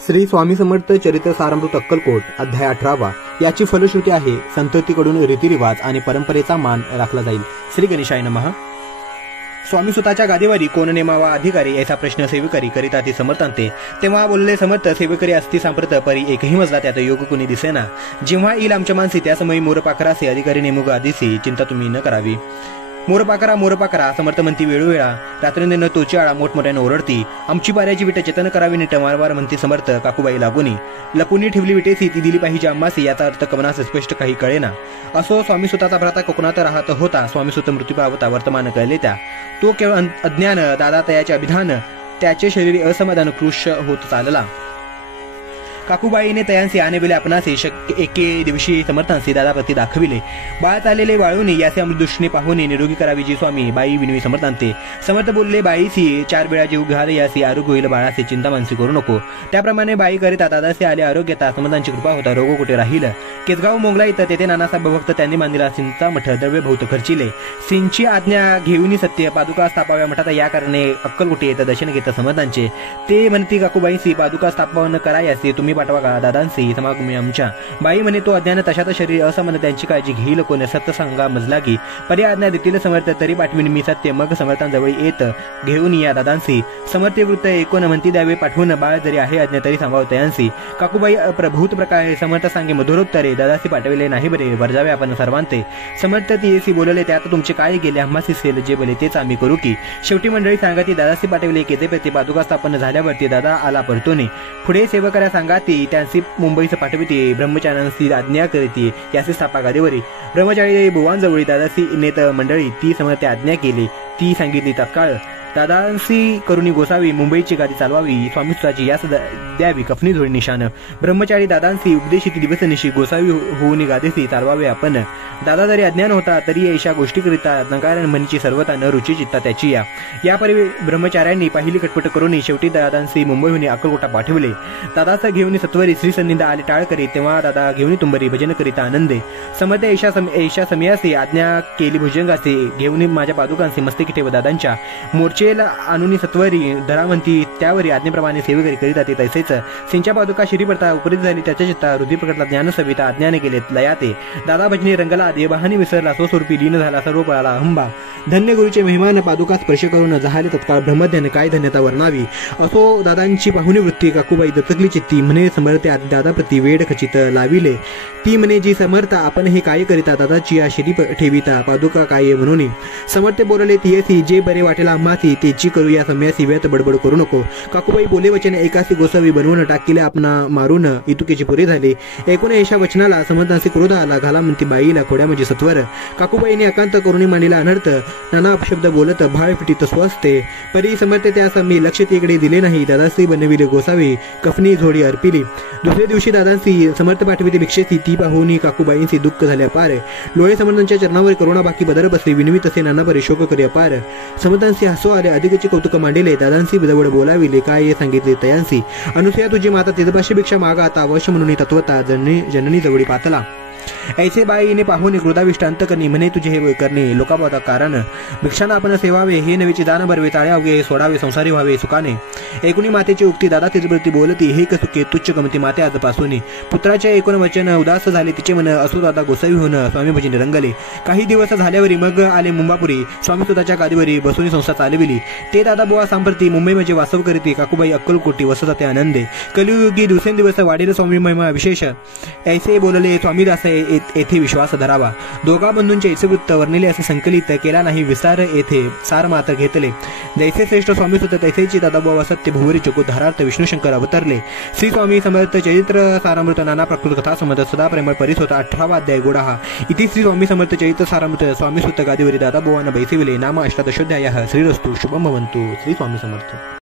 श्री स्वामी समर्थ चरित्र सारामृत अक्कलकोट अध्याय 18 याची फलश्रुती आहे संततीकडून रीतिरिवाज आणि परंपरेचा मान राखला जाईल। श्री गणेशाय नमः। स्वामी सुताच्या गादीवरी कोण नेमावा अधिकारी याचा प्रश्न सेवेकरी करिता ती समर्थांते। तेव्हा बोलले समर्थ सेवेकरी असती सांप्रत परी एकही मजला त्यात योग कुणी दिसेना। जेव्हा येईल आमच्या मानसी त्या समयी मोरपाखरासे अधिकारी नेमुग आदिसी चिंता तुम्ही न करावी। मोरपाखरा समर्थ म्हणती वेळोवेळा रात्रीने तोची आळा मोठमोठ्याने ओरडती। आमची पाऱ्याची विट चेतन करावी नीट वारंवार म्हणती समर्थ काकूबाई लागोनी। लपूनी ठेवली विटेसी ती दिली पाहिजे आम्हासी याचा अर्थ कवनास स्पष्ट काही कळेना। असो स्वामी सुताचा भ्राता कोकणात राहत होता। स्वामी सुत मृत्यू पावता वर्तमान कळले त्या। तो केवळ अज्ञान दादा तयाचे अभिधान त्याचे शरीर असमाधान कृश होत चालला। काकूबाईने तयांसी आणविले आपणासे एके दिवशी समर्थांसी दादाप्रती दाखविले। बाळ चाललेले वाळूनी याचे अमृतदृष्टीने पाहुणे निरोगी करावी जी स्वामी बाई विनवी समर्थांते। समर्थ बोलले बाईसी 4 वेळा जीव घाल यासी आरोग्य होईल बाळाचे चिंता मानसी करू नको। त्याप्रमाणे बाई करिता दादासे आले आरोग्यता समर्थांची कृपा होता रोग कुठे राहील। केसगाव मोंगला इथं तेथे नानासाहेब भक्त त्यांनी बांधिला सिंचा मठ द्रव्य बहुत खर्चिले। सिंची आज्ञा घेऊन सत्य पादुका स्थापाव्या मठात या कारणे अक्कलकोटी येतं दर्शन घेतं समर्थांचे। ते म्हणती काकूबाईसी पादुका स्थापन करायासी तुम्ही पाठवा का दादांसी समागमी आमच्या। बाई म्हणे तो अज्ञान तशात शरीर असमन त्यांची काळजी घेईल कोण सत्य सांगा मजलागी। परी आज्ञा देतील समर्थ तरी पाठविन मी सत्य मग समर्थांजवळ येत घेऊन या दादांसी। समर्थ वृत्त एकोण म्हणती द्यावे पाठवून बाळ जरी आहे अज्ञा तरी सांभाव तयांसी। काकूबाई प्रभूत प्रकारे समर्थ सांगे मधुरोत्तरे दादासी पाठविले नाही बरे वर्जावे आपण सर्वांते। समर्थ तीसी बोलले त्यात तुमचे काय गेले आम्हासी सेल जे बोले तेच आम्ही करू की। शेवटी मंडळी सांगती दादासी पाठविले केते प्रति पादुका स्थापन झाल्यावरती दादा आला परतोने। पुढे सेवकऱ्या सांगाती त्यांची मुंबईस पाठविते ब्रह्मचार्यांची आज्ञा करते याची स्थापा गादीवरी। ब्रह्मचारी बुवांजवळी दादासी नेत मंडळी ती समर्थ आज्ञा केली ती सांगितली तत्काळ। दादांसी करुणी गोसावी मुंबईची गादी चालवावी स्वामी सुताची यास द्यावी कफनी झोळी निशान। ब्रह्मचारी दादांसी उपदेशित दिवस निशी गोसावी होऊन गादीसी चालवावे आपण। दादा जरी अज्ञान होता तरी अशा गोष्टी करिता नकारण म्हणीची सर्वता न रुची चित्ता त्याची या परी ब्रह्मचार्यांनी पहिली खटपट करून शेवटी दादांसी मुंबईहून अक्कलकोटा पाठविले। दादाचा घेऊन सत्वरी श्री सन्निध आले टाळ करीत तेव्हा दादा घेऊन तुंबरी भजन करीता आनंदे। समर्थ ऐशा समयासी आज्ञा केली भुजंगाचे घेऊन माझ्या पादुकांसी मस्तकी ठेव दादांच्या। मोर्चेला आणून सत्वरी धरावंती त्यावरी आज्ञेप्रमाणे सेवेकरी करीता ते तैसेच। सिंच्या पादुका शिरी पडता उपरीत झाली त्याच्या चित्ता हृदय प्रकटला ज्ञान सविता आज्ञाने गेले लयाते। दादा भजनी रंगला देवहानी विसरला स्वस्वरूपी लीन झाला सर्व पळाला अहंबा। धन्य गुरुचे महिमान पादुका स्पर्श करून झाले तत्काळ ब्रह्मध्यान काय धन्यता वर्णावी। असो दादांची पाहुणी वृत्ती काकूबाई दत्तकली चित्ती म्हणे समर्थ दादाप्रती वेड खचित लाविले। ती म्हणे जी समर्थ आपण हे काय करिता दादाची या शिरी ठेविता पादुका काय म्हणून। समर्थ बोलले तियसी जे बरे वाटेला आम्हासी तेची करू या सम्यासी व्यत बडबड करू नको। काकूबाई बोले वचन एकासी गोसावी बनवून टाकीले आपणा मारून इतुकेची पुरे झाले। एकूण एशा वचनाला समर्थांसी क्रोध आला घाला म्हणती बाईला खोड्या म्हणजे सत्वर। काकूबाईने एकांत करुणी मांडीला अनर्थ नाना अपशब्द बोलत भाळ फिटीत स्वस्ते। परी समर्थ त्या समी लक्ष तिकडे दिले नाही दादासी बनविले गोसावी कफनी झोडी अर्पिली। दुसऱ्या दिवशी दादांसी समर्थ पाठविते भिक्षेसी ती पाहुनी काकूबाईंची दुःख झाले अपार। लोळे समर्थांच्या चरणावर करुणा बाकी बदर बसली विनवी तसे नाना परी शोक करी अपार। समर्थांसी हसू आले अधिकचे कौतुक मांडिले दादांसी जवळ बोलाविले काय हे सांगितले तयांसी। अनुसया तुझी माता तिजपाशी भिक्षा मागा आता अवश्य म्हणून तत्वता जननी जवळी पातला। ऐसे बाईने पाहून क्रोधाविष्ट अंतकरणी म्हणे तुझे हे करणे लोकाबोधा कारण। भिक्षांना आपण सेवावे हे नवीची दान बरवे चाळे अवघे सोडावे संसारी व्हावे सुखाने। एकूणी मातेची उक्ती दादा तिजप्रती बोलती हे कसुके तुच्छ गमती माते आजपासून। पुत्राचे एकूण वचन उदास झाले तिचे मन असो दादा गोसावी होऊन स्वामी भजनी रंगले। काही दिवस झाल्यावरी मग आले मुंबापुरी स्वामी सुताच्या गादीवरी बसून संस्था चालविली। ते दादा बुवा सांप्रती मुंबई म्हणजे वास्तव करीती काकूबाई अक्कलकोटी वसत ते आनंदे। कलियुगी दिवसेंदिवस वाढेल स्वामी महिमा विशेष। ऐसे बोलले स्वामी दास येथे विश्वास धरावा। दोघा बंधूंचे ऐसे वृत्त वर्णिले असे संकलित केला नाही विस्तार येथे सार मात्र घेतले। जैसे श्रेष्ठ स्वामी सुत तैसेची दादाबुवा सत्य भुवरी चकू धारार्थ विष्णुशंकर अवतरले। श्री स्वामी समर्थ चरित्र सारामृत नाना प्रकृत कथा समर्थ सदा प्रेमळ परिस होता 18वा अध्याय गोडा हा। इति श्री स्वामी समर्थ चरित्र सारामृत स्वामी सुत गादीवरी दादाबुवांना बैसिविले नाम अष्टादशोध्यायः श्रीरस्तु शुभम भवन्तु। श्री स्वामी समर्थ।